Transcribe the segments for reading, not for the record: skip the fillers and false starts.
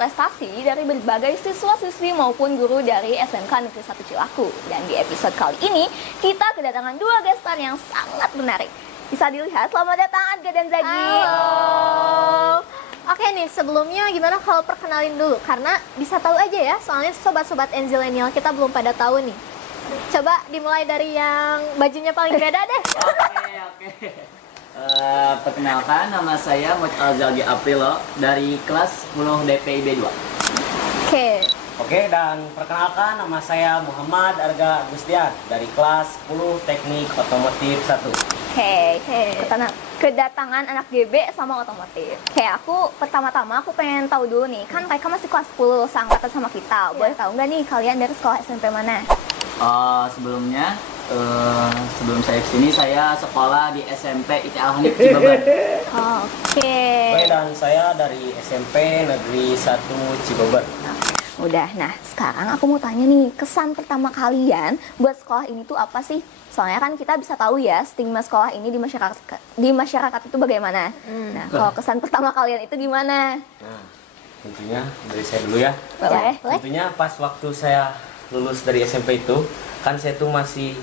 prestasi dari berbagai siswa-siswi maupun guru dari SMK Negeri 1 Cilaku. Dan di episode kali ini, kita kedatangan dua gestar yang sangat menarik. Bisa dilihat, selamat datang Adga dan Zagi. Halo. Oke nih, sebelumnya gimana kalau perkenalin dulu? Karena bisa tahu aja ya, soalnya sobat-sobat Enzilenial kita belum pada tahu nih. Coba dimulai dari yang bajunya paling beda deh. Oke. Perkenalkan, nama saya Muhammad Zalgi Aprilo dari kelas 10 DPIB 2. Oke, dan perkenalkan nama saya Muhammad Arga Gustian dari kelas 10 Teknik Otomotif 1. Kedatangan anak GB sama otomotif. Aku pertama-tama pengen tahu dulu nih, kan mereka masih kelas 10 seangkatan sama kita. Boleh tahu nggak nih kalian dari sekolah SMP mana? Sebelum saya kesini, saya sekolah di SMP IT Al-Hanif Cibabar. Oke, dan saya dari SMP Negeri 1 Cibabar. Udah, nah sekarang aku mau tanya nih, kesan pertama kalian buat sekolah ini tuh apa sih? Soalnya kan kita bisa tahu ya stigma sekolah ini di masyarakat itu bagaimana. Nah, kalau kesan pertama kalian itu gimana? Nah, tentunya dari saya dulu ya. Boleh? Tentunya pas waktu saya lulus dari SMP itu, kan saya tuh masih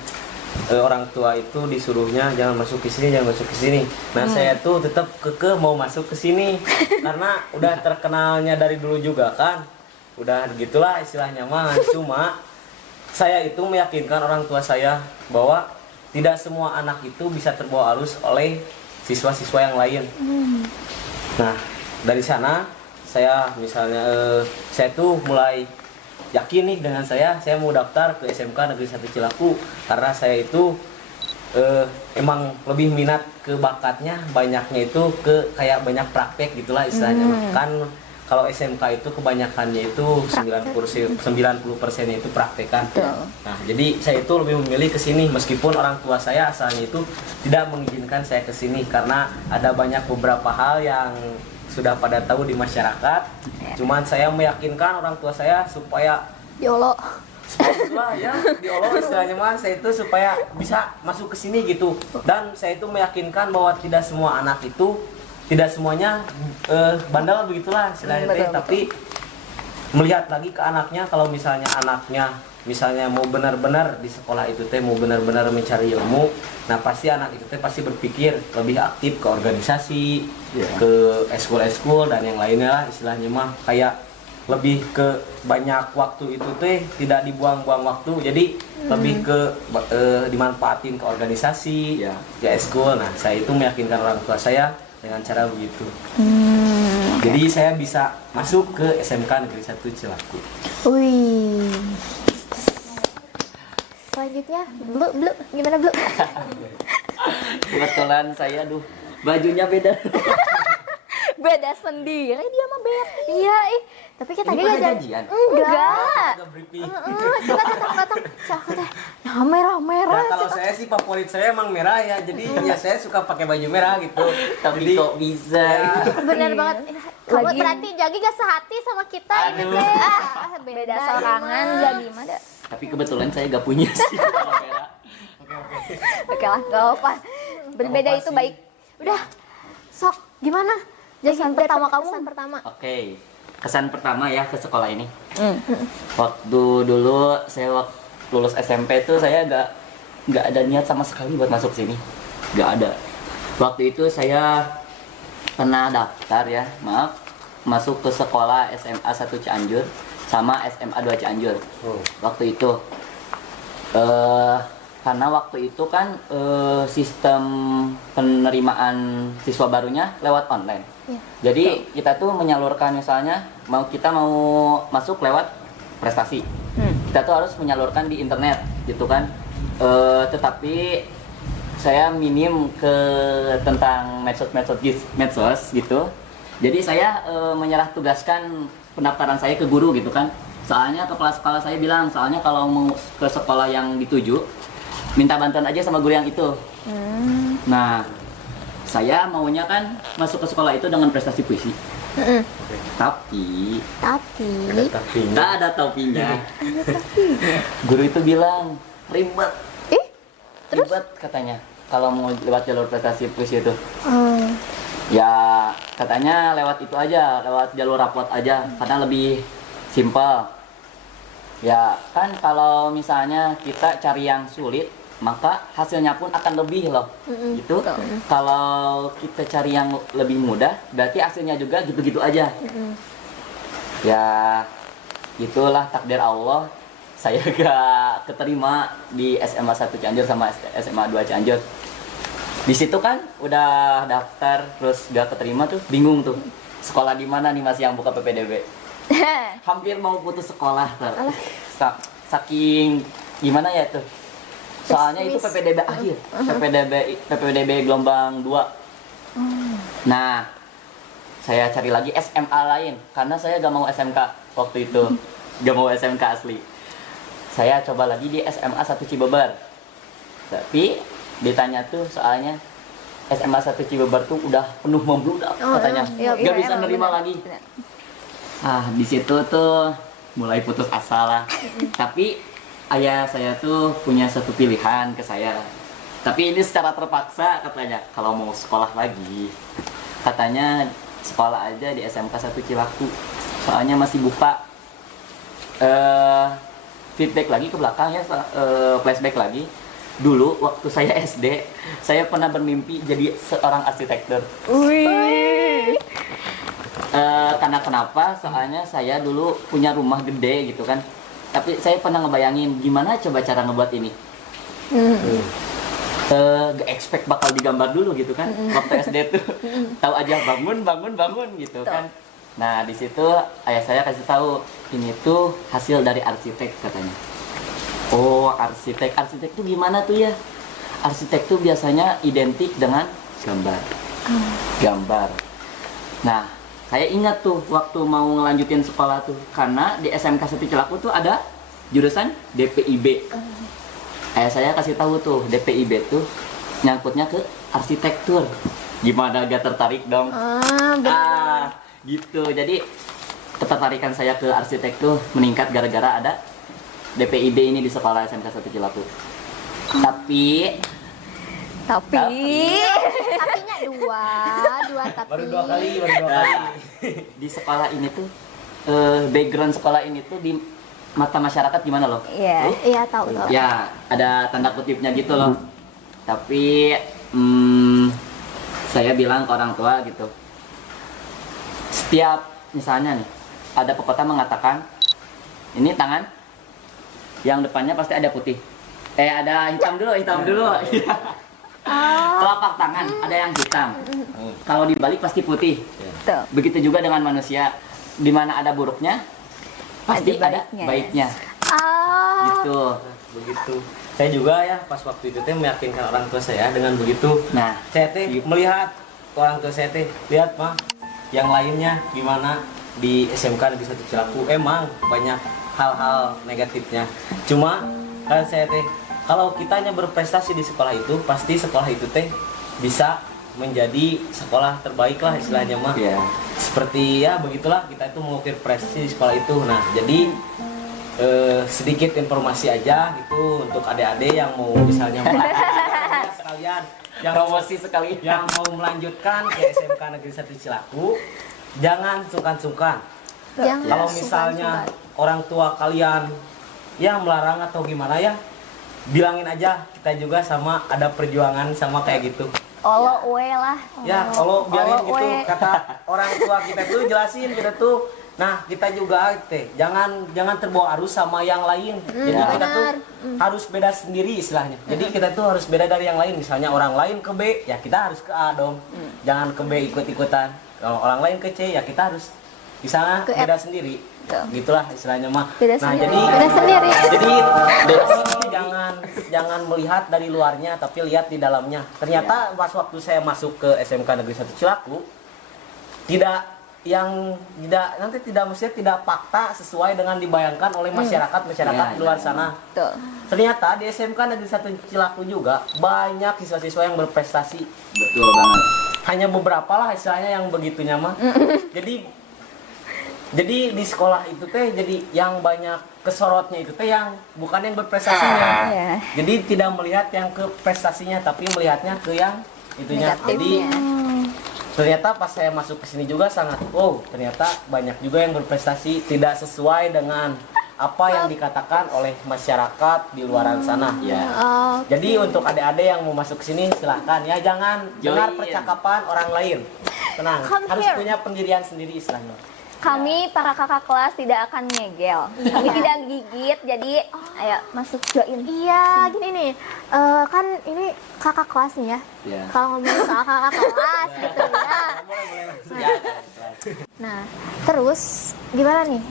orang tua itu disuruhnya jangan masuk ke sini, jangan masuk ke sini. Nah, saya tuh tetap kekeh mau masuk ke sini karena udah terkenalnya dari dulu juga kan. Udah gitulah istilahnya mah. Cuma saya itu meyakinkan orang tua saya bahwa tidak semua anak itu bisa terbawa arus oleh siswa-siswa yang lain. Nah, dari sana saya misalnya saya tuh mulai yakin nih dengan saya mau daftar ke SMK Negeri 1 Cilaku karena saya itu emang lebih minat ke bakatnya, banyaknya itu ke kayak banyak praktek gitulah istilahnya. Kan kalau SMK itu kebanyakannya itu 90%-nya itu praktekan. Nah, jadi saya itu lebih memilih ke sini meskipun orang tua saya asalnya itu tidak mengizinkan saya ke sini karena ada banyak beberapa hal yang sudah pada tahu di masyarakat. Cuman saya meyakinkan orang tua saya supaya YOLO. ya diolo istilahnya mah, saya itu supaya bisa masuk ke sini gitu. Dan saya itu meyakinkan bahwa tidak semua anak itu, tidak semuanya bandel begitulah istilahnya. Tapi melihat lagi ke anaknya, kalau misalnya anaknya mau benar-benar di sekolah itu mau benar-benar mencari ilmu, nah pasti anak itu pasti berpikir lebih aktif ke organisasi, ke eskul dan yang lainnya lah istilahnya mah, kayak lebih ke banyak waktu itu tidak dibuang-buang waktu, jadi lebih ke dimanfaatin ke organisasi, ke eskul. Nah, saya itu meyakinkan orang tua saya dengan cara begitu. Jadi saya bisa masuk ke SMK Negeri 1 Cilaku. Wih. selanjutnya Blue, gimana Blue? Kebetulan saya, bajunya beda. Beda sendiri dia mah Betty. Iya, tapi kita Ini gak pada janjian? Enggak. kita datang cakep deh. Nah, merah. Nah, kalau saya sih favorit saya emang merah ya, jadi ya saya suka pakai baju merah gitu. Tapi Jadi, kok bisa? Bener banget. Kamu Lagi- berarti Jagi gak sehati sama kita ini Aduh. teh. Beda sorangan jadi mah dah. Tapi kebetulan saya gak punya sih. Oke lah, gak apa. Berbeda itu baik. Udah, sok gimana? Kesan pertama kamu? Kesan pertama. Oke, kesan pertama ya ke sekolah ini. Waktu dulu saya lulus SMP itu saya nggak ada niat sama sekali buat masuk sini, nggak ada. Waktu itu saya pernah daftar masuk ke sekolah SMA 1 Cianjur sama SMA 2 Cianjur. Waktu itu karena waktu itu kan sistem penerimaan siswa barunya lewat online. Jadi kita tuh menyalurkan, misalnya kita mau masuk lewat prestasi, kita tuh harus menyalurkan di internet gitu kan. Tetapi saya minim ke tentang medsos gitu. Jadi saya menyerah tugaskan pendaftaran saya ke guru gitu kan. Soalnya kepala sekolah saya bilang, soalnya kalau mau ke sekolah yang dituju minta bantuan aja sama guru yang itu. Nah, saya maunya kan masuk ke sekolah itu dengan prestasi puisi. Tapi nggak ada tapinya. Guru itu bilang ribet. Terus? Ribet katanya kalau mau lewat jalur prestasi puisi itu. Ya katanya lewat itu aja, lewat jalur rapot aja, karena lebih simpel. Ya kan kalau misalnya kita cari yang sulit, maka hasilnya pun akan lebih loh. Gitu. Kalau kita cari yang lebih mudah, berarti hasilnya juga gitu-gitu aja. Ya itulah takdir Allah. Saya gak keterima di SMA 1 Cianjur sama SMA 2 Cianjur. Di situ kan udah daftar terus gak keterima tuh, bingung tuh. Sekolah di mana nih Mas yang buka PPDB? Hampir mau putus sekolah tuh. Saking gimana ya tuh. Soalnya itu PPDB akhir. PPDB gelombang 2. Nah, saya cari lagi SMA lain karena saya gak mau SMK waktu itu. Gak mau SMK asli. Saya coba lagi di SMA 1 Cibeber. Tapi ditanya tuh soalnya SMA 1 Cibeber tuh udah penuh membludak katanya. Gak bisa nerima lagi. Ah, di situ tuh mulai putus asa lah. Tapi ayah saya tuh punya satu pilihan ke saya. Tapi ini secara terpaksa katanya kalau mau sekolah lagi. Katanya sekolah aja di SMK 1 Cilaku. Soalnya masih buka. Feedback lagi ke belakang ya, flashback lagi. Dulu waktu saya SD, saya pernah bermimpi jadi seorang arsitektur. Karena kenapa? Soalnya saya dulu punya rumah gede gitu kan. Tapi saya pernah ngebayangin gimana coba cara ngebuat ini. Gak expect bakal digambar dulu gitu kan. Waktu SD tuh tahu aja bangun gitu kan. Nah di situ ayah saya kasih tahu ini tuh hasil dari arsitek katanya. Oh arsitek tuh gimana tuh ya? Arsitek tuh biasanya identik dengan gambar. Nah saya ingat tuh waktu mau ngelanjutin sekolah tuh karena di SMK 1 Cilaku tuh ada jurusan DPIB. Ayah saya kasih tahu tuh DPIB tuh nyangkutnya ke arsitektur. Gimana gak tertarik dong? Gitu. Jadi ketertarikan saya ke arsitek tuh meningkat gara-gara ada DPIB ini di sekolah SMK 1 Cilaku. Tapi tapinya dua tapi. Baru dua kali. Di sekolah ini tuh background sekolah ini tuh di mata masyarakat gimana loh? Iya tahu. Ya ada tanda kutipnya gitu loh. Tapi saya bilang ke orang tua gitu. Setiap misalnya nih ada pepatah mengatakan ini tangan yang depannya pasti ada putih. Ada hitam dulu. Telapak tangan ada yang hitam. Kalau dibalik pasti putih. Begitu juga dengan manusia. Di mana ada buruknya, pasti ada baiknya. Gitu. Begitu. Saya juga ya pas waktu itu meyakinkan orang tua saya dengan begitu. Nah, saya melihat orang tua saya lihat mah yang lainnya gimana di SMK Negeri 1 Cilaku. Emang banyak hal-hal negatifnya. Cuma kan saya kalau kita hanya berprestasi di sekolah itu, pasti sekolah itu bisa menjadi sekolah terbaik lah istilahnya mah. Seperti ya begitulah kita itu mengukir prestasi di sekolah itu. Nah jadi sedikit informasi aja gitu untuk adik-adik yang mau misalnya sekalian yang promosi sekali yang mau melanjutkan ke SMK Negeri 1 Cilaku, jangan sungkan-sungkan. Kalau misalnya orang tua kalian yang melarang atau gimana ya, bilangin aja kita juga sama ada perjuangan sama kayak gitu. Ya, Allah biarin gitu kata orang tua kita tuh jelasin kita tuh. Nah, kita juga jangan terbawa arus sama yang lain. Jadi kita tuh harus beda sendiri istilahnya. Jadi kita tuh harus beda dari yang lain. Misalnya orang lain ke B, ya kita harus ke A dong. Jangan ke B ikut-ikutan. Kalau orang lain ke C, ya kita harus di sana beda sendiri. Gitulah istilahnya mah. Nah, jadi beda sendiri. Jadi jangan melihat dari luarnya tapi lihat di dalamnya. Ternyata pas waktu saya masuk ke SMK Negeri 1 Cilaku mestinya tidak fakta sesuai dengan dibayangkan oleh masyarakat di luar sana. Ternyata di SMK Negeri 1 Cilaku juga banyak siswa-siswa yang berprestasi. Betul banget. Hanya beberapa lah istilahnya yang begitunya mah. Jadi di sekolah itu jadi yang banyak kesorotnya itu yang bukan yang berprestasinya. Jadi tidak melihat yang ke prestasinya tapi melihatnya ke yang itunya. Jadi ternyata pas saya masuk ke sini juga sangat ternyata banyak juga yang berprestasi tidak sesuai dengan apa yang dikatakan oleh masyarakat di luaran sana. Ya. Jadi untuk adik-adik yang mau masuk ke sini silahkan ya, jangan dengar Join. percakapan orang lain. Tenang, Come harus here. punya pendirian sendiri istilahnya. Kami para kakak kelas tidak akan ngegel. Kami tidak gigit, jadi ayo masuk join. Iya, gini nih, kan ini kakak kelas nih ya. Ya. Kalau ngomongin soal kakak kelas gitu ya. Ya. Nah, terus gimana nih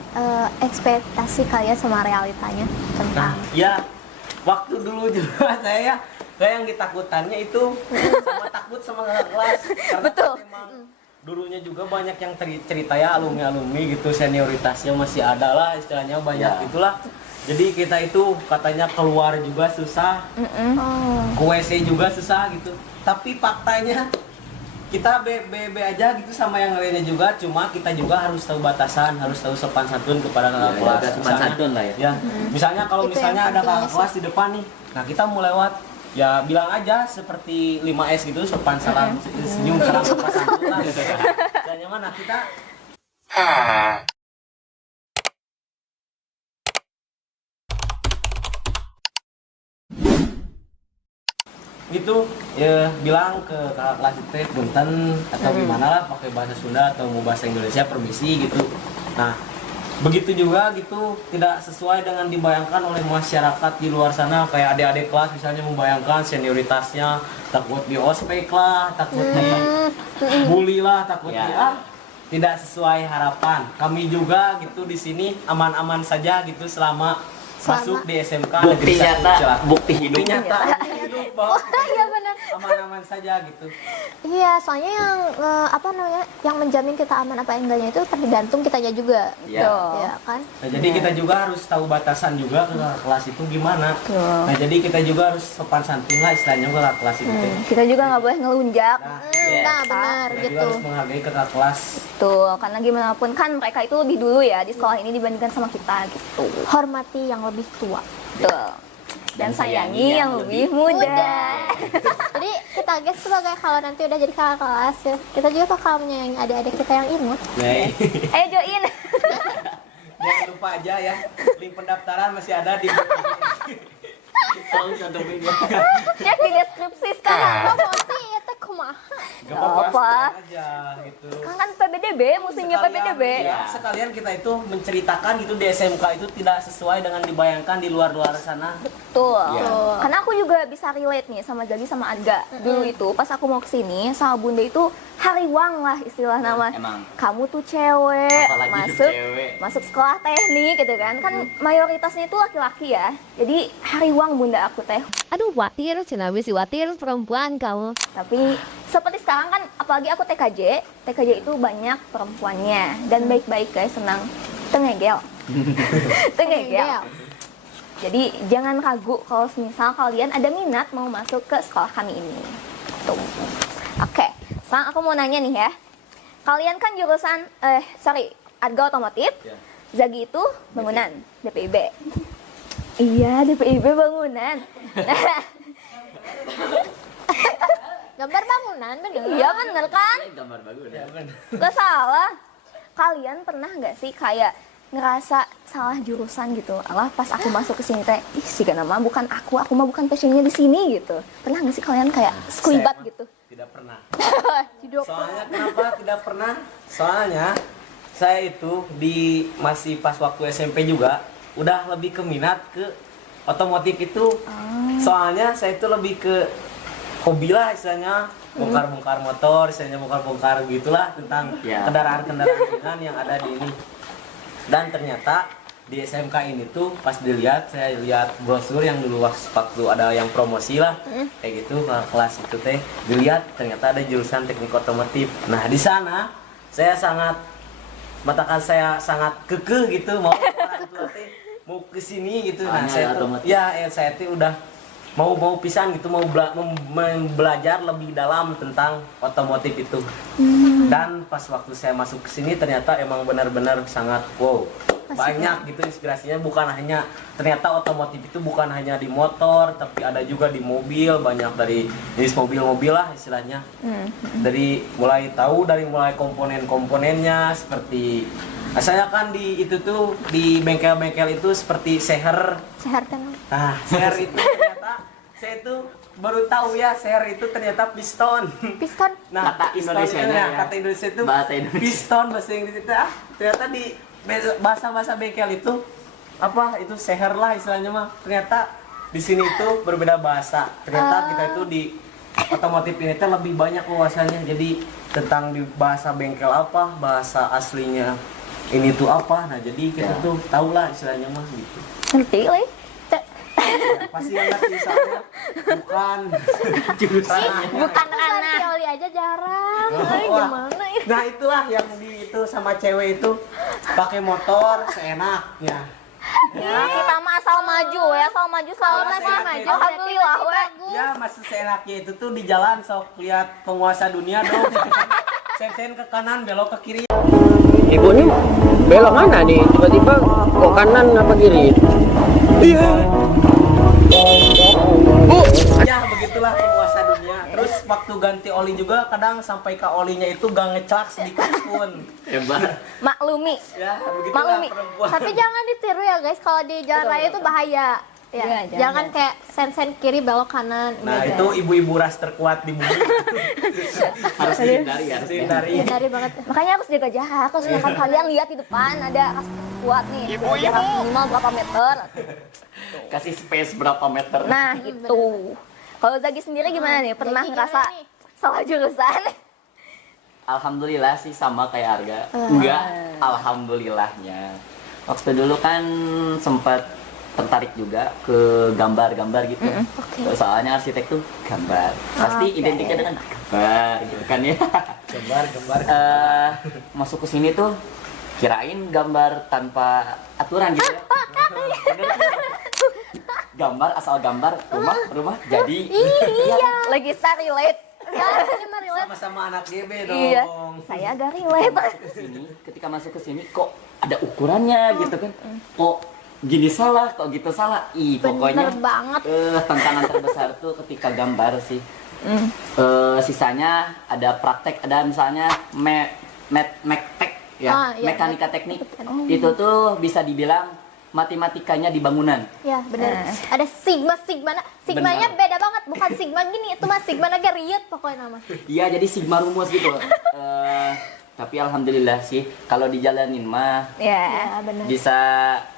ekspektasi kalian sama realitanya tentang? Ya, waktu dulu juga saya kayak yang ditakutannya itu sama takut sama kakak kelas. Karena Betul. kan memang dulunya juga banyak yang cerita ya alumni gitu, senioritasnya masih ada lah istilahnya banyak Ya. itulah. Jadi kita itu katanya keluar juga susah, ke WC juga susah gitu. Tapi faktanya kita BB aja gitu sama yang lainnya juga, cuma kita juga harus tahu batasan, harus tahu sopan santun kepada kakak Ya, kelas. jaga sopan santun lah ya. Ya, misalnya kalau Itu misalnya yang ada penting kakak kelas di depan nih, nah kita mau lewat, ya bilang aja seperti 5S gitu, sopan salam, senyum salam sopan santun lah. Misalnya mana kita gitu ya, bilang ke kakak kelas itu punten atau gimana lah, pakai bahasa Sunda atau mau bahasa Indonesia permisi gitu. Nah begitu juga gitu, tidak sesuai dengan dibayangkan oleh masyarakat di luar sana, kayak adik-adik kelas misalnya membayangkan senioritasnya, takut di ospek lah, takut di bully lah, takut Ya. di tidak sesuai harapan. Kami juga gitu di sini aman-aman saja gitu selama masuk di SMK Bukti Negeri 1 nyata, Cilacap. bukti hidup. Bukti nyata, bukti hidup bahwa Iya benar. aman-aman saja gitu. Iya, soalnya yang apa namanya, yang menjamin kita aman apa enggaknya itu tergantung kitanya juga. Ya. Iya kan? Nah, jadi kita juga harus tahu batasan juga ke kakak kelas itu gimana. Betul. Nah, jadi kita juga harus sopan santun lah istilahnya ke kakak kelas itu. Kita juga nggak boleh ngelunjak. Nah, Yes. Nah, benar kita juga gitu. harus menghargai kakak kelas. Betul, karena gimana pun kan mereka itu lebih dulu ya di sekolah ini dibandingkan sama kita gitu. Hormati yang lebih tua. Betul. Dan sayangi yang lebih muda. Jadi kita guys sebagai kalau nanti udah jadi kakak kelas ya, kita juga bakal menyayangi adik-adik kita yang imut. Nah, Ayo join. jangan lupa aja ya, link pendaftaran masih ada di Tahu satu video. Cek di deskripsi sekarang. Promosi itu kumaha. Gak apa-apa. aja gitu. Sekarang kan PBDB, musimnya PBDB. Ya, sekalian kita itu menceritakan gitu di SMK itu tidak sesuai dengan dibayangkan di luar-luar sana. Betul. Iya. Karena aku juga bisa relate nih sama Jagi sama Adga. Dulu itu pas aku mau kesini sama Bunda itu hariwang lah istilah nama. Emang. Kamu tuh cewek, Apalagi masuk cewek. masuk sekolah teknik gitu kan. Kan mayoritasnya itu laki-laki ya. Jadi hariwang Bunda aku teh. Aduh, watir, cenah si watir perempuan kamu. Tapi seperti sekarang kan apalagi aku TKJ, TKJ itu banyak perempuannya dan baik-baik guys, senang tengegel. Tengegel. Jadi jangan ragu kalau misal kalian ada minat mau masuk ke sekolah kami ini. Tuh. Oke, sekarang aku mau nanya nih ya. Kalian kan jurusan Adga otomotif, Zagi itu bangunan, DPIB. Iya, DPIB bangunan. Gambar bangunan bener. Iya bener kan? Gambar bagus. Ya. Gak salah. Kalian pernah nggak sih kayak ngerasa salah jurusan gitu? Alah pas aku masuk ke sini teh, ih sih nama bukan aku mah bukan passionnya di sini gitu. Pernah nggak sih kalian kayak sekelibat Saya gitu? Tidak pernah. Hidup. Soalnya kenapa tidak pernah? Soalnya saya itu masih pas waktu SMP juga udah lebih ke minat ke otomotif itu. Soalnya saya itu lebih ke hobi lah istilahnya, bongkar-bongkar motor, istilahnya bongkar-bongkar gitulah tentang Ya. kendaraan-kendaraan ringan yang ada di ini. Dan ternyata di SMK ini tuh pas dilihat, saya lihat brosur yang dulu waktu ada yang promosi lah kayak gitu ke kelas itu teh, dilihat ternyata ada jurusan teknik otomotif. Nah di sana saya sangat kekeh gitu mau orang tua teh mau kesini gitu. Nah Soalnya saya ada tuh otomotif. saya tuh udah mau pisan gitu, mau belajar lebih dalam tentang otomotif itu. Dan pas waktu saya masuk ke sini ternyata emang benar-benar sangat wow, banyak gitu inspirasinya, bukan hanya ternyata otomotif itu bukan hanya di motor tapi ada juga di mobil, banyak dari jenis mobil-mobil lah istilahnya. Dari mulai komponen-komponennya seperti saya kan di itu tuh di bengkel-bengkel itu seperti seher. Seher tenang. Nah, seher itu ternyata saya itu baru tahu ya, seher itu ternyata piston. Piston. Nah, Kata piston Indonesianya itu, ya. kata Indonesia itu Bahasa Indonesia. piston, bahasa Inggris itu ternyata di bahasa bengkel itu apa itu seher lah istilahnya mah. Ternyata di sini itu berbeda bahasa. Ternyata kita itu di otomotif ini tuh lebih banyak wawasannya. Jadi tentang di bahasa bengkel apa, bahasa aslinya ini tuh apa. Nah, jadi kita tuh tahu lah istilahnya mah gitu. Ngerti, Lih? Pasti yang ngerti soalnya bukan jurusannya. Bukan Ganti anak. oli aja jarang. Oh, Ay, wah. gimana ini? Nah itulah yang di itu sama cewek itu pakai motor seenaknya. Ya, kita mah asal maju ya, asal maju selalu Ya, maju. seenaknya. Alhamdulillah, Berarti we. masih bagus. Ya masih seenaknya itu tuh di jalan sok lihat penguasa dunia dong. Sen ke kanan belok ke kiri. Ibu nih belok mana nih? Tiba-tiba kok kanan apa kiri? Iya. Bu, Ya begitulah penguasa dunia. Terus waktu ganti oli juga kadang sampai ke olinya itu gak ngecak sedikit pun. Hebat. Maklumi. Ya begitulah Maklumi. perempuan. Tapi jangan ditiru ya guys, kalau di jalan raya itu bahaya. Ya, Iya, jangan kayak sen-sen kiri belok kanan. Nah Udah, itu ibu-ibu ras terkuat di bumi. Harus dihindari ya. Harus dihindari. dari banget. Makanya harus jaga jarak. Kalau misalkan kalian lihat di depan ada kas kuat nih, jarak minimal berapa meter. Kasih space berapa meter. Nah, gitu. Kalau Zagi sendiri gimana nih? Pernah Zagi ngerasa gimana nih? salah jurusan? Alhamdulillah sih sama kayak Arga. Enggak, alhamdulillahnya. Waktu dulu kan sempat tertarik juga ke gambar-gambar gitu. Soalnya arsitek tuh gambar. Pasti identiknya dengan gambar gitu kan ya. Gambar. Masuk ke sini tuh kirain gambar tanpa aturan gitu ya. Gambar asal gambar, rumah jadi. Iya. Lagi start relate. Ini mah relate. Sama-sama anak GB dong. Iya. Saya agak relate. Ketika masuk ke sini kok ada ukurannya gitu kan. Kok gini salah, kok gitu salah. Pokoknya Bener banget. tantangan terbesar tuh ketika gambar sih. Sisanya ada praktek, ada misalnya mektek ya, Ah, iya, mekanika teknik. Itu tuh bisa dibilang matematikanya di bangunan. Ya bener. Ada sigma. Sigmanya Benar. beda banget. Bukan sigma gini, itu mah sigma lagi riet pokoknya nama. Iya, jadi sigma rumus gitu. Tapi alhamdulillah sih kalau dijalanin mah Ya. Ya bener. bisa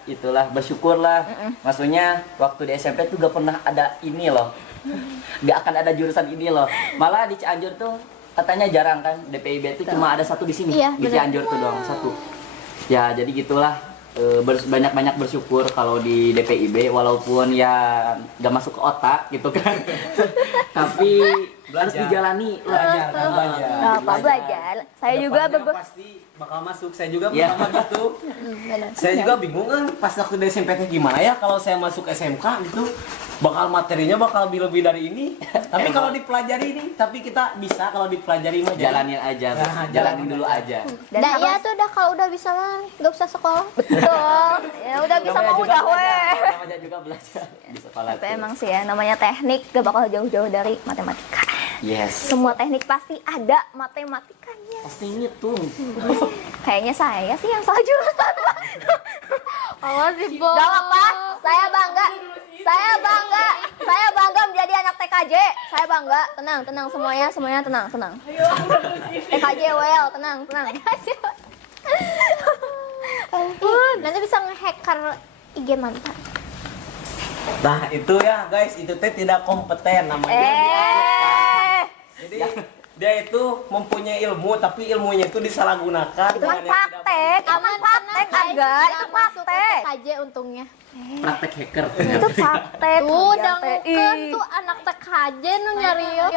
itulah bersyukurlah. Maksudnya waktu di SMP tuh gak pernah ada ini loh. Gak akan ada jurusan ini loh. Malah di Cianjur tuh katanya jarang kan DPIB itu cuma ada satu di sini. Iya, Di bener. Cianjur tuh doang satu. Ya jadi gitulah. Banyak-banyak bersyukur kalau di DPIB walaupun ya gak masuk ke otak gitu kan. Tapi harus Belajar. dijalani. Belajar. Nggak apa belajar. Saya juga Kedepannya pasti bakal masuk. Saya juga Ya. pertama gitu. Bener. Saya juga bingung kan pas waktu di SMP teh gimana ya kalau saya masuk SMK gitu bakal materinya bakal lebih dari ini. Tapi kalau dipelajari ini, tapi kita bisa kalau dipelajari mah jadi. Jalanin aja. Nah, Jalanin dulu aja. Dan Nah, ya harus- tuh udah kalau udah bisa mah gak usah sekolah. Betul. Ya udah bisa Namanya mau juga udah belajar. weh. Namanya juga belajar di sekolah. Tapi tuh. emang sih ya, namanya teknik gak bakal jauh-jauh dari matematika. Yes. Semua teknik pasti ada matematikanya. Pasti ngitung. Kayaknya saya sih yang salah jurusan. Awas sih, Bo. Gak apa, saya bangga. Saya bangga menjadi anak TKJ. Saya bangga. Tenang semuanya tenang. TKJ well, tenang. Ih, nanti bisa nge-hacker IG mantan. Nah, itu ya guys, itu teh tidak kompeten namanya. Jadi dia itu mempunyai ilmu tapi ilmunya itu disalahgunakan. Itu kan dengan yang tidak praktek, Aga. Itu Masuk ke praktek. TKJ untungnya. Praktek hacker. Itu praktek. Tuh, Iya, udah teh. kan Ih. tuh anak TKJ nu nyari yo.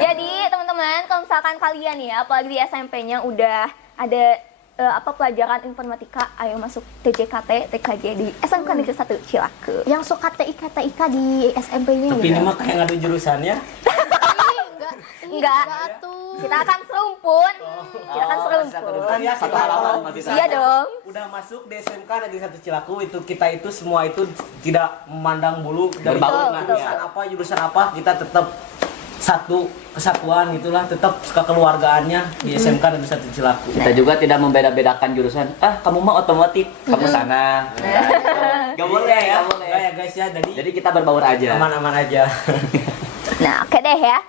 Jadi teman-teman, kalau misalkan kalian ya, apalagi di SMP-nya udah ada pelajaran informatika, ayo masuk TJKT, TKJ di SMK Negeri 1 Cilaku. Yang suka TIK di SMP-nya Tapi ini mah kayak nggak ada jurusannya. Enggak. tuh. Kita akan serumpun. Kita akan Satu serumpun. halaman masih Iya dong. udah masuk di SMK Negeri 1 Cilaku itu kita itu semua itu tidak memandang bulu dari Berbaur, jurusan apa kita tetap satu kesatuan gitulah, tetap kekeluargaannya di SMK Negeri 1 Cilaku. Kita juga tidak membeda-bedakan jurusan. Ah, kamu mah otomotif, kamu sana. Gak boleh ya, Gak boleh ya guys ya. Jadi kita berbaur aja. aman-aman aja. Nah, oke deh ya.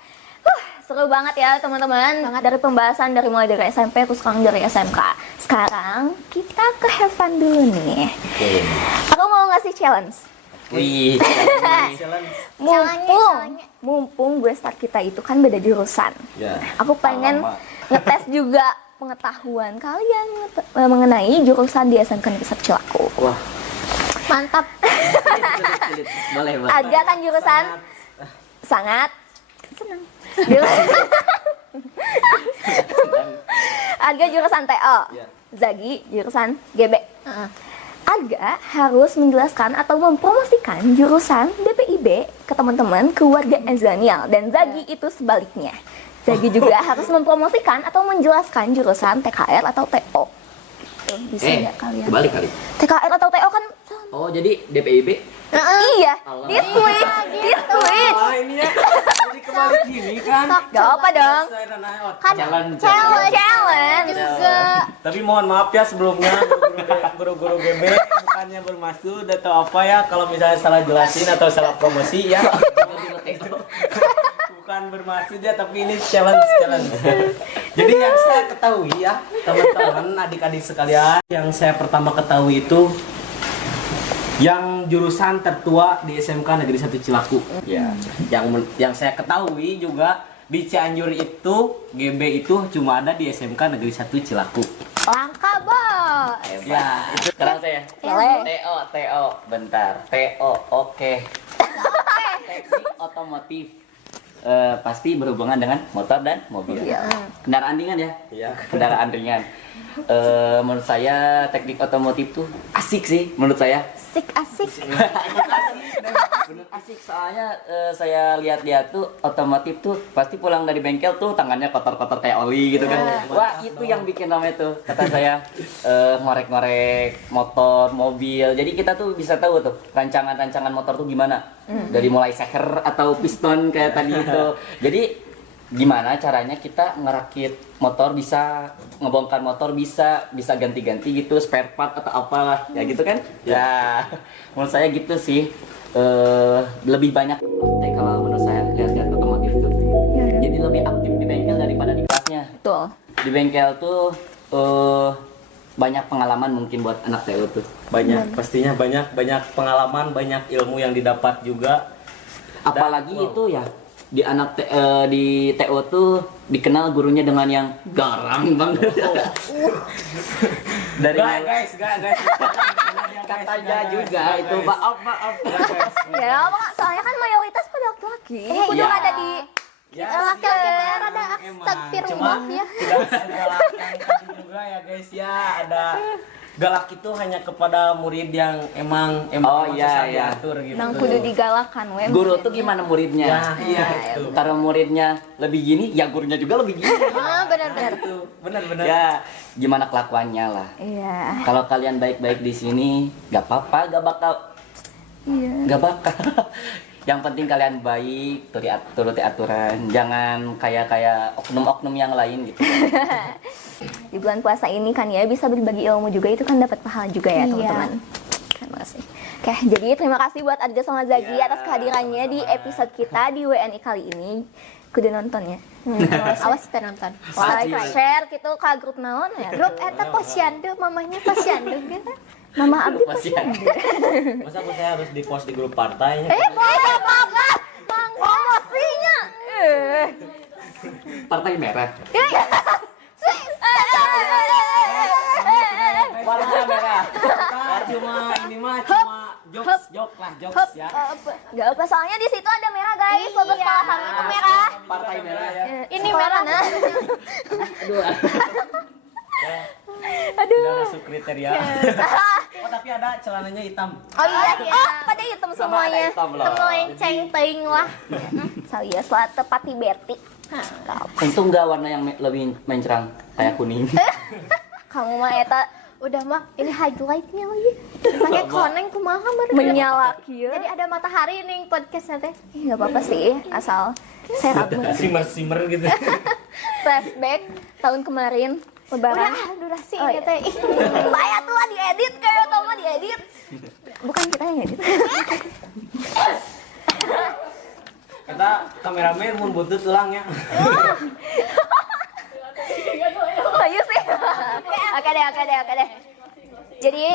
Seru banget ya teman-teman. Dari pembahasan mulai dari SMP terus sekarang dari SMK. Sekarang kita ke have fun dulu nih. Oke. Aku mau ngasih challenge. Wih. Mumpung gue start kita itu kan beda jurusan. Ya. Aku pengen Alamak. ngetes juga pengetahuan kalian mengenai jurusan di SMK Negeri 1 Cilaku. Wah. Mantap. Sulit. Boleh. Aga kan jurusan sangat senang. Aga jurusan TO, Ya. Zagi jurusan GB. Heeh. Aga harus menjelaskan atau mempromosikan jurusan DPIB ke teman-teman keluarga Enzilenial dan Zagi itu sebaliknya. Zagi juga harus mempromosikan atau menjelaskan jurusan TKR atau TO. Tuh, bisa ya kalian? Kebalik kali. TKR atau TO kan Oh, jadi DPIB? iya, Allah. di switch. Ah, ini ya. Jadi kebalik gini kan. Gak apa dong. Kan Challenge. Challenge. juga. Tapi mohon maaf ya sebelumnya guru-guru GB bukannya bermaksud atau apa ya kalau misalnya salah jelasin atau salah promosi ya. Bukan bermaksud ya, tapi ini challenge. Jadi yang saya ketahui ya teman-teman adik-adik sekalian, yang saya pertama ketahui itu yang jurusan tertua di SMK Negeri 1 Cilaku. Ya. Yang saya ketahui juga di Cianjur itu GB itu cuma ada di SMK Negeri 1 Cilaku. Langka, Bos. Ya, itu sekarang saya. Boleh. TO, bentar. TO, oke. Teknik otomotif. Pasti berhubungan dengan motor dan mobil. Kendaraan ringan ya? Iya. Kendaraan ringan. Menurut saya teknik otomotif tuh asik sih menurut saya. Asik. Bener asik soalnya saya lihat-lihat tuh otomotif tuh pasti pulang dari bengkel tuh tangannya kotor-kotor kayak oli gitu kan. Wah, itu yang bikin namanya tuh kata saya ngorek-ngorek motor, mobil. Jadi kita tuh bisa tahu tuh rancangan-rancangan motor tuh gimana. Dari mulai seker atau piston kayak tadi itu. Jadi gimana caranya kita ngerakit motor, bisa ngebongkar motor, bisa ganti-ganti gitu spare part atau apalah ya gitu kan ya. Menurut saya gitu sih. Lebih banyak kalau menurut saya lihat-lihat otomotif tuh jadi lebih aktif di bengkel daripada di kelasnya. Betul. Di bengkel tuh banyak pengalaman mungkin buat anak TU tuh. Pastinya banyak pengalaman, banyak ilmu yang didapat juga. Apalagi itu ya di di TO tuh dikenal gurunya dengan yang garang banget. Dari guys. katanya juga itu maaf. Ya, apa soalnya kan mayoritas pada laki-laki. Kudu iya. ada di Laki-laki teh rada astagfirullah ya. Tidak segalak yang tadi juga ya guys ya, ada galak itu hanya kepada murid yang emang Oh, susah iya. diatur gitu. nang kudu digalakan we. Guru tuh gimana muridnya? Ya, iya itu. Kalau muridnya lebih gini, ya gurunya juga lebih gini. Benar-benar. Itu benar-benar. Ya, gimana kelakuannya lah. Iya. Kalau kalian baik-baik di sini, gak apa-apa, gak bakal. Gak bakal. Yang penting kalian baik, turuti aturan, jangan kayak oknum-oknum yang lain gitu. Di bulan puasa ini kan ya bisa berbagi ilmu juga, itu kan dapat pahala juga ya Iya. teman-teman. Terima kasih. Oke, jadi terima kasih buat Adja sama Zagi atas kehadirannya di episode kita di WNI kali ini. Kudu nonton ya. Awas kita nonton. Like, share gitu ke grup naon ya. Grup eta posyandu, mamahnya posyandu gitu. Mama Abdi Masih pasti ada. Masa saya harus di post di grup partainya? boleh banget. Promosinya. Partai merah. Warna merah. Cuma jokes ya. Gak apa, soalnya di situ ada merah guys. Logo sekolah kami itu merah. Partai merah ya. Ini Sekolah merah. mana? Tidak masuk kriteria. Oh tapi ada celananya hitam. Oh iya, oh pada hitam Sama ada semuanya. hitam loh. Melenceng teuing lah. Saya lah tepati Berti. Untung nggak warna yang lebih mencerang kayak kuning. Kamu mah eta Udah mah ini highlightnya lagi. Pakai koneng kumaha baru. Menyala kieu. Jadi ada matahari nih podcastnya teh. Nggak apa-apa sih, asal sehat. Simmer gitu. Flashback tahun kemarin lebaran. Udah durasi Oh, ini iya. teh. Bayar tuh lah diedit kayak tau mah diedit. Bukan kita yang edit. Kata kameramen mun butuh tulangnya. Ayo sih. Oke deh. Jadi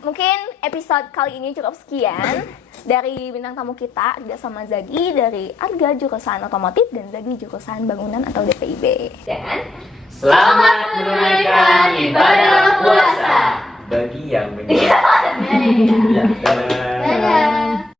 mungkin episode kali ini cukup sekian dari bintang tamu kita, Arga sama Zagi dari Arga jurusan otomotif dan Zagi jurusan bangunan atau DPIB. Dan Selamat menunaikan ibadah puasa bagi yang menyia. Dadah.